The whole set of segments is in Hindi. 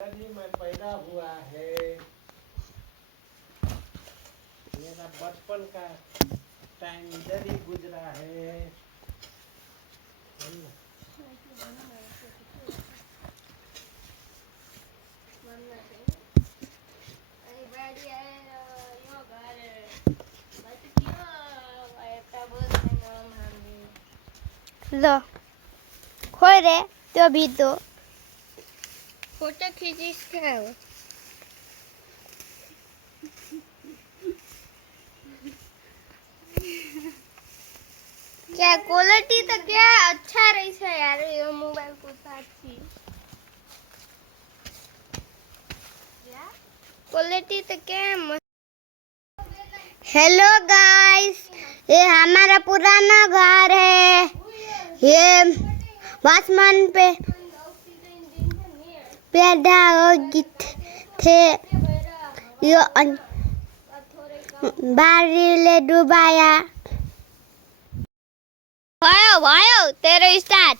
में पैदा हुआ है। मेरा बचपन का टाइम इधर ही गुजरा है। लो खोल रे तो भी तो फोटो खींचिस क्या है वो? क्या क्वालिटी तो क्या अच्छा रही है यार ये मोबाइल को साथ ही क्वालिटी तो क्या। हेलो गाइस, ये हमारा पुराना घर है। ये आसमान पे पैदा हो थे। ये बारी ले डुबाया। वायो तेरे स्टार्ट।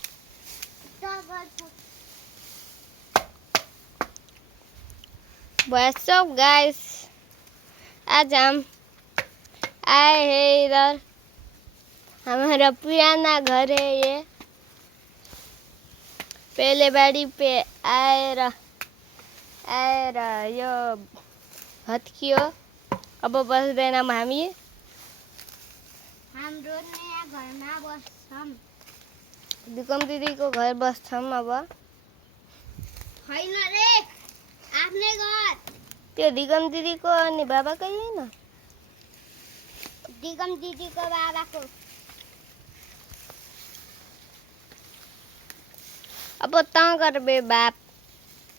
व्हाट्स अप गाइस, आज हम आए हैं इधर। हमारा पुराना घर है ये। पहले बाड़ी पे आए रहा यो हथकियो अब बस देना मामी हम रोड में या घर में बस हम दिकम दीदी को घर बस हम अब है ना रे आपने घर त्यो दिगम दीदी को अनि बाबा कहिए ना दिगम दीदी को बाबा को अब ता करबे बाप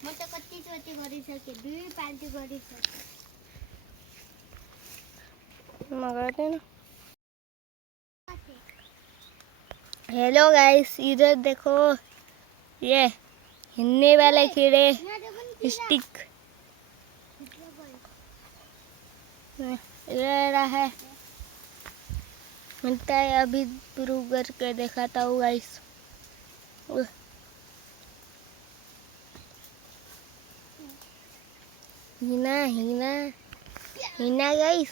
म त कति चोटी गरिसके दुई पाल्टी गरिसके म गर्दैन। हेलो गाइस, इधर देखो ये हिलने वाले कीड़े स्टिक रहा है। मिलता है अभी प्रूव करके दिखाता हूँ गाइस। हिना गाइस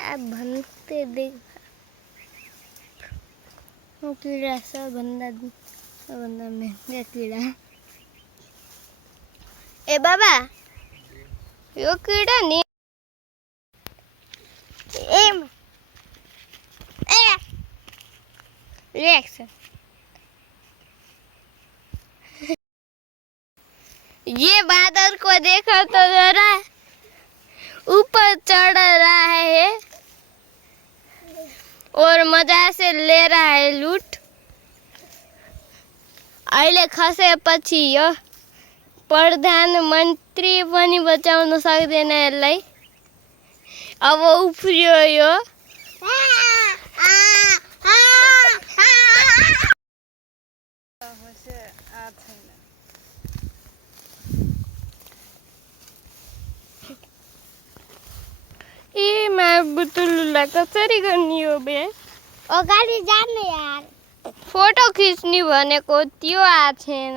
आप बनते देख कीड़ा सब बंदा महंगा कीड़ा। ए बाबा यो कीड़ा नहीं एम रिएक्शन ये बादल को देखो तो जरा ऊपर चढ़ रहा है और मजा से ले रहा है लूट। अहिले खसे पछि यो प्रधानमन्त्री पनि बचाउन सक्दैन यसलाई। अब उफ्रियो यो ए मा बुतुलुलाई कसरी गर्ने हो बे? अगाडि जाने यार फोटो खिच्ने भनेको त्यो आछेन।